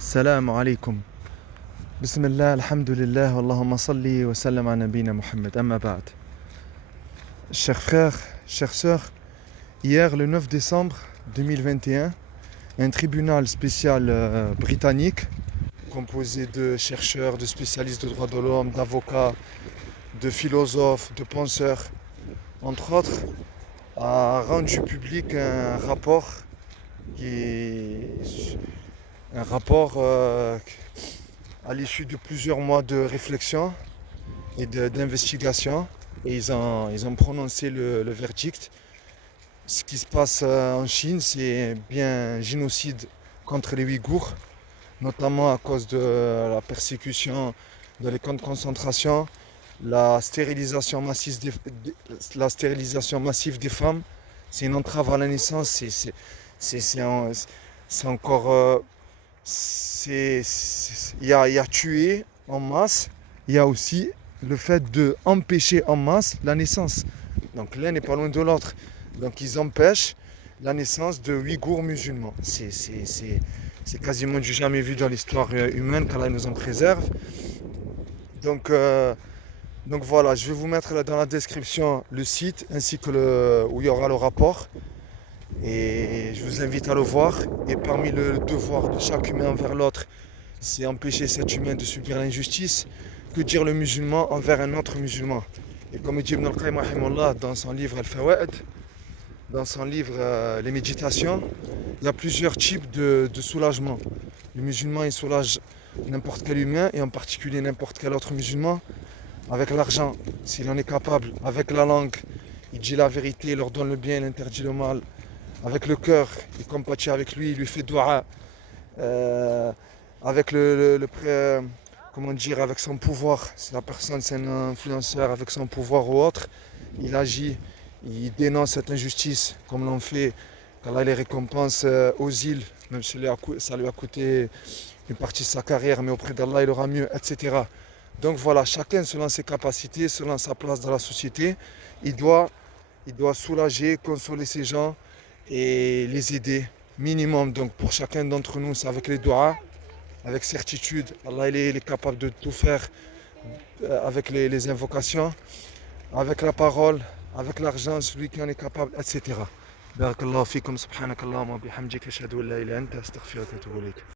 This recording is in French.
Salam alaikum. Bismillah, alhamdulillah, Allahumma salli wa sallam ala nabina Muhammad. Amma ba'd. Chers frères, chères sœurs, hier le 9 décembre 2021, un tribunal spécial britannique, composé de chercheurs, de spécialistes de droits de l'homme, d'avocats, de philosophes, de penseurs, entre autres, a rendu public un rapport à l'issue de plusieurs mois de réflexion et d'investigation. Et ils ont prononcé le verdict. Ce qui se passe en Chine, c'est bien un génocide contre les Ouïghours, notamment à cause de la persécution dans les camps de concentration, la stérilisation massive des femmes. C'est une entrave à la naissance, c'est encore... il y a tué en masse, il y a aussi le fait d'empêcher en masse la naissance. Donc l'un n'est pas loin de l'autre. Donc ils empêchent la naissance de Ouïghours musulmans. C'est quasiment du jamais vu dans l'histoire humaine, qu'Allah nous en préserve. Donc voilà, je vais vous mettre dans la description le site ainsi que où il y aura le rapport. Et je vous invite à le voir. Et parmi le devoir de chaque humain envers l'autre, c'est empêcher cet humain de subir l'injustice. Que dire le musulman envers un autre musulman? Et comme dit Ibn al-Qayyim rahimahullah dans son livre Al-Fawaid, dans son livre Les Méditations, il y a plusieurs types de soulagement. Le musulman il soulage n'importe quel humain et en particulier n'importe quel autre musulman avec l'argent, s'il en est capable, avec la langue, il dit la vérité, il leur donne le bien, il interdit le mal. Avec le cœur, il compatit avec lui, il lui fait dua. Avec comment dire, avec son pouvoir, si la personne c'est un influenceur, avec son pouvoir ou autre, il agit, il dénonce cette injustice, comme l'ont fait, qu'Allah les récompense aux îles, même si ça lui a coûté une partie de sa carrière, mais auprès d'Allah il aura mieux, etc. Donc voilà, chacun selon ses capacités, selon sa place dans la société, il doit soulager, consoler ces gens et les aider minimum. Donc pour chacun d'entre nous, c'est avec les doigts, avec certitude. Allah il est capable de tout faire avec les invocations, avec la parole, avec l'argent, celui qui en est capable, etc. Barakallahu fikum, subhanakallahumma bihamdika, ashhadu an la ilaha illa anta, astaghfiruka wa atubu ilayk.